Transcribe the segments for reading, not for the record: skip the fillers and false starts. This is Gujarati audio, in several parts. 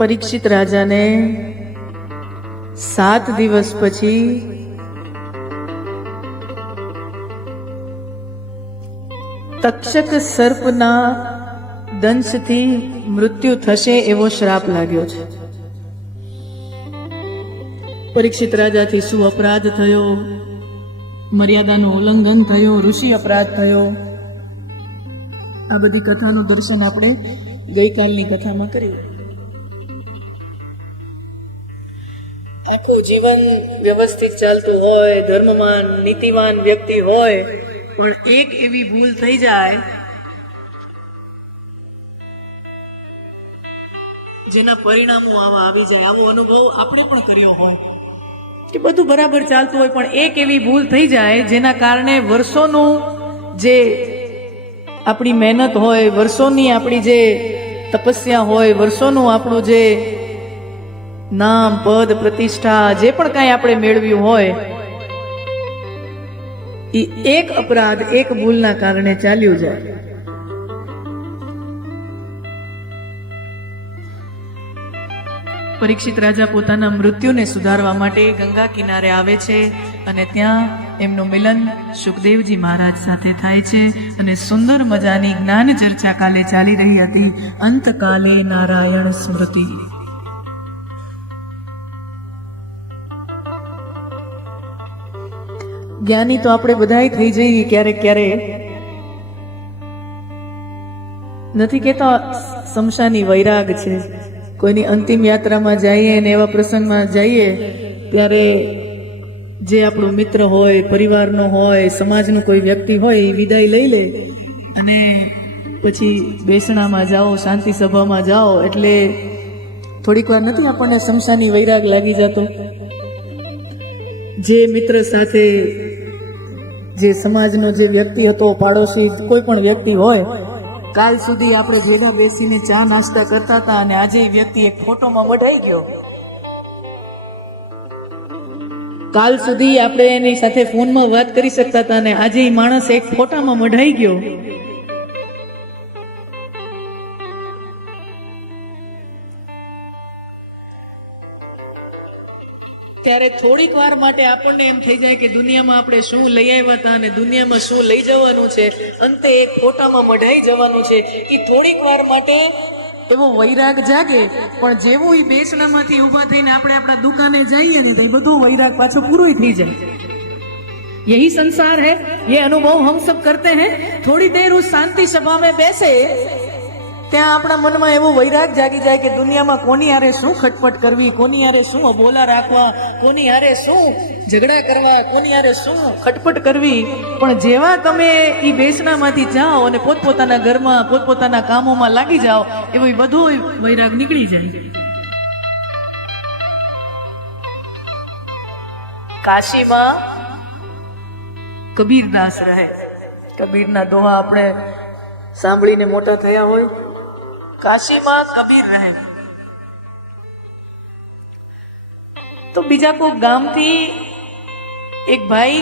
પરીક્ષિત રાજાને 7 દિવસ પછી તક્ષક સર્પના દંશથી મૃત્યુ થશે એવો શ્રાપ લાગ્યો છે. પરીક્ષિત રાજાથી શું અપરાધ થયો, મર્યાદાનું ઉલ્લંઘન થયું, ઋષિ અપરાધ થયો, આ બધી કથાનું દર્શન આપણે ગઈકાલની કથામાં કર્યું. આખું જીવન વ્યવસ્થિત ચાલતું હોય, ધર્મવાન નીતિવાન વ્યક્તિ હોય, પણ એક એવી ભૂલ થઈ જાય જેના પરિણામો આવા આવી જાય. આવો અનુભવ આપણે પણ કર્યો હોય કે બધું બરાબર ચાલતું હોય પણ એક એવી ભૂલ થઈ જાય જેના કારણે વર્ષોનું જે આપણી મહેનત હોય, વર્ષોની આપણી જે તપસ્યા હોય, વર્ષોનું આપણું જે નામ પદ પ્રતિષ્ઠા જે પણ કાંઈ આપણે મેળવ્યું હોય એ એક અપરાધ, એક ભૂલના કારણે ચાલ્યું જાય. પરીક્ષિત રાજા પોતાના મૃત્યુને સુધારવા માટે ગંગા કિનારે આવે છે અને ત્યાં એમનું મિલન સુખદેવજી મહારાજ સાથે થાય છે અને સુંદર મજાની જ્ઞાન ચર્ચા કાલે ચાલી રહી હતી. અંતકાલે નારાયણ સ્મૃતિ. જ્ઞાની તો આપણે બધાય થઈ જઈએ ક્યારેક ક્યારેક. નથી કેતા સમશાની વૈરાગ છે. કોઈની અંતિમ યાત્રામાં જઈએ અને એવા પ્રસંગમાં જઈએ ત્યારે જે આપણું મિત્ર હોય, પરિવારનો હોય, સમાજનું કોઈ વ્યક્તિ હોય એ વિદાય લઈ લે અને પછી બેસણામાં જાઓ, શાંતિ સભામાં જાઓ એટલે થોડીક વાર નથી આપણને સમશાની વૈરાગ લાગી જતો. જે મિત્ર સાથે, જે સમાજનો જે વ્યક્તિ હતો, પાડોશી કોઈ પણ વ્યક્તિ હોય, કાલ સુધી આપણે ભેગા બેસીને ચા નાસ્તા કરતા હતા અને આજે એ વ્યક્તિ એક ફોટોમાં મઢાઈ ગયો. કાલ સુધી આપણે એની સાથે ફોનમાં વાત કરી શકતા હતા અને આજે એ માણસ એક ફોટામાં મઢાઈ ગયો. ત્યારે થોડીક વાર માટે આપણને એમ થઈ જાય કે દુનિયામાં આપણે શું લઈ આવ્યા હતા અને દુનિયામાં શું લઈ જવાનું છે, અંતે એક ફોટામાં મઢાઈ જવાનું છે. એ થોડીક વાર માટે એવો વૈરાગ જાગે, પણ જેવું એ બેસણામાંથી ઊભા થઈને આપણે આપણા દુકાને જઈએ ને તો એ બધો વૈરાગ પાછો પૂરો થઈ જાય. यही संसार है, ये अनुभव हम सब करते हैं. थोड़ी देर उस शांति सभा में बैसे ત્યાં આપણા મનમાં એવો વૈરાગ જાગી જાય કે દુનિયામાં કોની હારે શું ખટપટ કરવી, કોની હારે શું અબોલા રાખવા, કોની હારે શું ઝઘડા કરવા, કોની હારે શું ખટપટ કરવી. પણ જેવા તમે એ બેસણામાંથી જાઓ અને પોતપોતાના ઘરમાં પોતપોતાના કામોમાં લાગી જાઓ એવો બધો વૈરાગ નીકળી જાય. કાશીમાં કબીરદાસ રહે. કબીરના દોહા આપણે સાંભળીને મોટા થયા હોય. કાશીમાં કબીર રહે. તો બીજા કોઈ ગામથી એક ભાઈ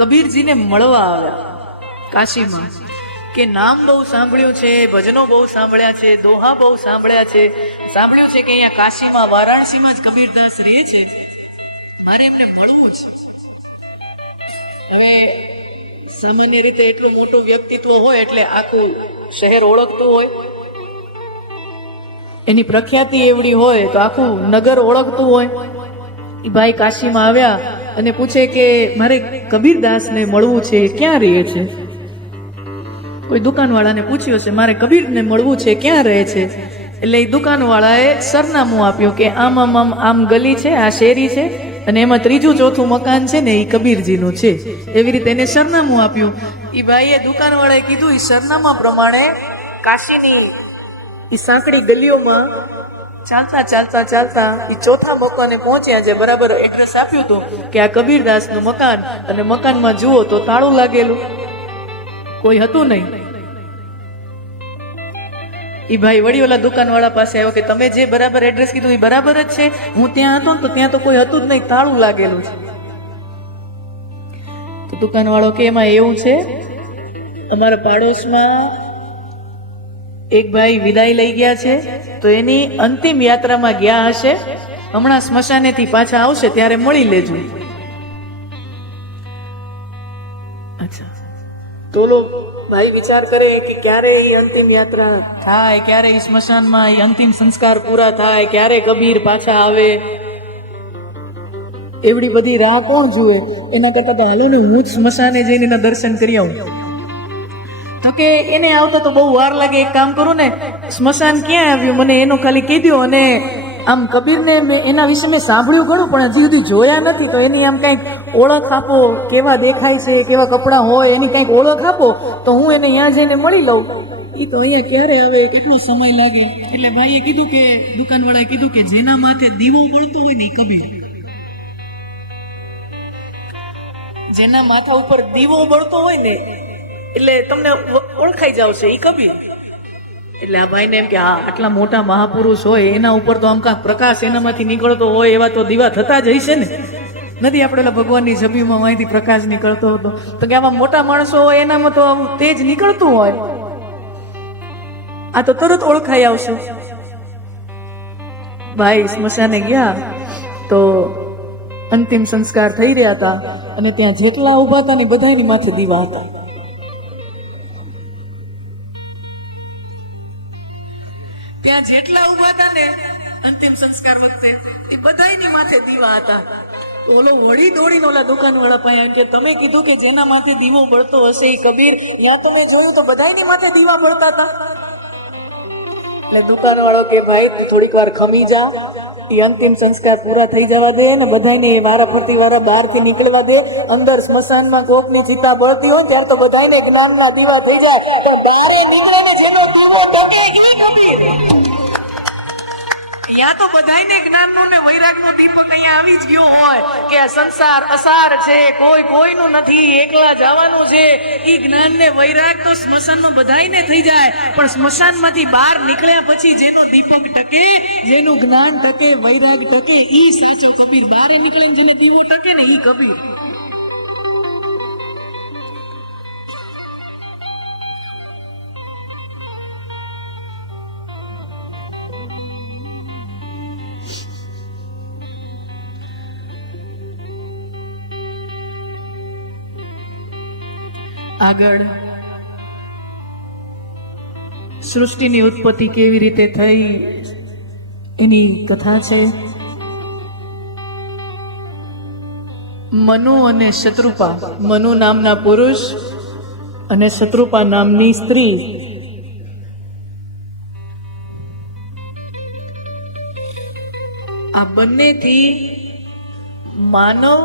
કબીરજીને મળવા આવ્યા કાશીમાં કે નામ બહુ સાંભળ્યું છે, ભજનો બહુ સાંભળ્યા છે, દોહા બહુ સાંભળ્યા છે, સાંભળ્યું છે કે અહીંયા કાશીમાં વારાણસીમાં જ કબીરદાસ રહે છે, મારે એમને મળવું છે. હવે સામાન્ય રીતે એટલું મોટું વ્યક્તિત્વ હોય એટલે આખું શહેર ઓળખતું હોય, એની પ્રખ્યાતિ એવડી હોય તો આખું નગર ઓળખતું હોય. એ ભાઈ કાશીમાં આવ્યા અને પૂછે કે મારે કબીરદાસને મળવું છે, ક્યાં રહે છે? કોઈ દુકાનવાળાને પૂછ્યું છે મારે કબીરને મળવું છે, ક્યાં રહે છે? એટલે એ દુકાનવાળાએ સરનામું આપ્યું કે આમ આમ આમ આમ ગલી છે, આ શેરી છે અને એમાં ત્રીજું ચોથું મકાન છે ને એ કબીરજીનું છે. એવી રીતે એને સરનામું આપ્યું. એ ભાઈએ દુકાનવાળાએ કીધું એ સરનામા પ્રમાણે કાશીની એ સાંકડી ગલીઓમાં ચાલતા ચાલતા ચાલતા એ ચોથા મકાને પહોંચ્યા. જે બરાબર એડ્રેસ આપ્યું હતું કે આ કબીરદાસનું મકાન, અને મકાનમાં જુઓ તો તાળું લાગેલું, કોઈ હતું નહીં. એ ભાઈ વળી ઓલા દુકાનવાળા પાસે આવ્યો કે તમે જે બરાબર એડ્રેસ કીધું એ બરાબર જ છે, હું ત્યાં હતો ને તો ત્યાં તો કોઈ હતું જ નહીં, તાળું લાગેલું છે. તો દુકાનવાળો કે એમાં એવું છે, અમારા પાડોશમાં એક ભાઈ વિદાય લઈ ગયા છે, તો એની અંતિમ યાત્રામાં ગયા હશે, હમણાં સ્મશાનેથી પાછા આવશે ત્યારે મળી લેજો. અચ્છા, તો ઓલો ભાઈ વિચાર કરે કે ક્યારે એ અંતિમ યાત્રા થાય, ક્યારે એ સ્મશાનમાં એ અંતિમ સંસ્કાર પૂરા થાય, ક્યારે કબીર પાછા આવે, એવડી બધી રાહ કોણ જુએ? એના કરતા તો હાલો ને હું જ સ્મશાને જઈને એના દર્શન કરી આવું. તો કે એને આવતા તો બહુ વાર લાગે, એક કામ કરું ને, સ્મશાન ક્યાં આવ્યું મને એનું ખાલી કહી દો, અને આમ કબીરને એના વિશે મેં સાંભળ્યું ઘણું પણ હજી સુધી જોયા નથી, તો એની આમ કંઈક ઓળખ આપો, કેવા દેખાય છે, કેવા કપડાં હોય, એની કંઈક ઓળખ આપો તો હું એને અહીંયા જઈને મળી લઉં. એ તો અહીંયા ક્યારે આવે, કેટલો સમય લાગે? એટલે ભાઈએ કીધું કે, દુકાનવાળાએ કીધું કે જેના માથે દીવો બળતો હોય ને એ કબીર, જેના માથા ઉપર દીવો બળતો હોય ને એટલે તમને ઓળખાઈ જાવશે એ કબીર. એટલે આ ભાઈને એમ કે હા, આટલા મોટા મહાપુરુષ હોય એના ઉપર તો આમ કાંક પ્રકાશ એનામાંથી નીકળતો હોય, એવા તો દીવા થતા જ હશે ને. નથી આપણે ભગવાનની છબીમાં અહીંથી પ્રકાશ નીકળતો હતો, તો કે આવા મોટા માણસો હોય એનામાં તો આવું તેજ નીકળતું હોય, આ તો તરત ઓળખાઈ આવશે. ભાઈ સ્મશાને ગયા તો અંતિમ સંસ્કાર થઈ રહ્યા હતા, અને ત્યાં જેટલા ઉભા હતા ને બધાની માથે દીવા હતા. ત્યાં જેટલા ઉભા હતા ને અંતિમ સંસ્કાર વખતે એ બધાની માથે દીવા હતા. ઓલો વળી દોડીને ઓલા દુકાનવાળા પાસે કે તમે કીધું કે જેના માથે દીવો બળતો હશે એ કબીર, ત્યાં તો મેં જોયું તો બધાની માથે દીવા બળતા હતા. એટલે દુકાનવાળો કે ભાઈ તું થોડીક વાર ખમી જા, એ અંતિમ સંસ્કાર પૂરા થઈ જવા દે ને બધાને વારા ફરતી વારા બહારથી નીકળવા દે. અંદર સ્મશાનમાં કોકની ચિતા બળતી હોય ત્યારે તો બધાને જ્ઞાનના દીવા થઈ જાય, પણ બહારે નીકળે ને જેનો દીવો ટકે એ કબીર. ત્યાં તો બધાને જ્ઞાનનો ને વૈરાગનો દીપક અહીંયા આવી જ ગયો હોય કે આ સંસાર અસાર છે, કોઈ કોઈનું નથી, એકલા જવાનું છે. એ જ્ઞાન ને વૈરાગ તો સ્મશાનમાં બધાને થઈ જાય, પણ સ્મશાનમાંથી બહાર નીકળ્યા પછી જેનો દીપક ટકે, જેનું જ્ઞાન ટકે, વૈરાગ ટકે, ઈ સાચો કબીર. બહાર નીકળીને જેને દીવો ટકે ને ઈ કબીર. આગળ સૃષ્ટિની ઉત્પત્તિ કેવી રીતે થઈ એની કથા છે. મનુ અને શત્રુપા, મનુ નામના પુરુષ અને શત્રુપા નામની સ્ત્રી, આ બંનેથી માનવ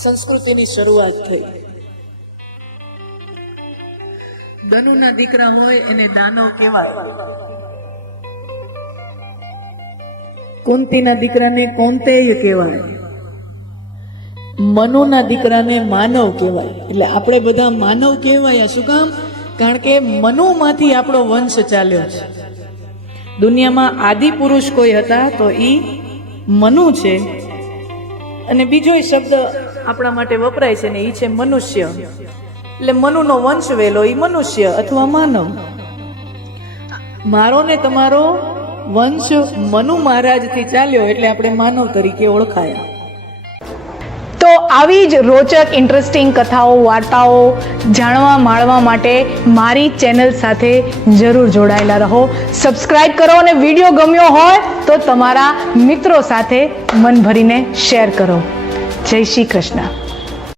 સંસ્કૃતિની શરૂઆત થઈ. દનુના દીકરા હોય એને દાનવ કહેવાય, કુંતીના દીકરાને કૌંતેય કહેવાય, મનુના દીકરાને માનવ કહેવાય. એટલે આપણે બધા માનવ કહેવાય. શું કામ? કારણ કે મનુમાંથી આપણો વંશ ચાલ્યો છે. દુનિયામાં આદિ પુરુષ કોઈ હતા તો ઈ મનુ છે, અને બીજો શબ્દ આપણા માટે વપરાય છે ને એ છે મનુષ્ય. એટલે મનુનો વંશ વેલો એ મનુષ્ય અથવા માનવ. મારો ને તમારો વંશ મનુ મહારાજથી ચાલ્યો એટલે આપણે માનવ તરીકે ઓળખાયા. તો આવી જ રોચક ઇન્ટરેસ્ટિંગ કથાઓ, વાર્તાઓ જાણવા માણવા માટે મારી ચેનલ સાથે જરૂર જોડાયેલા રહો. સબસ્ક્રાઇબ કરો અને વિડીયો ગમ્યો હોય તો તમારા મિત્રો સાથે મન ભરીને શેર કરો. જય શ્રી કૃષ્ણ.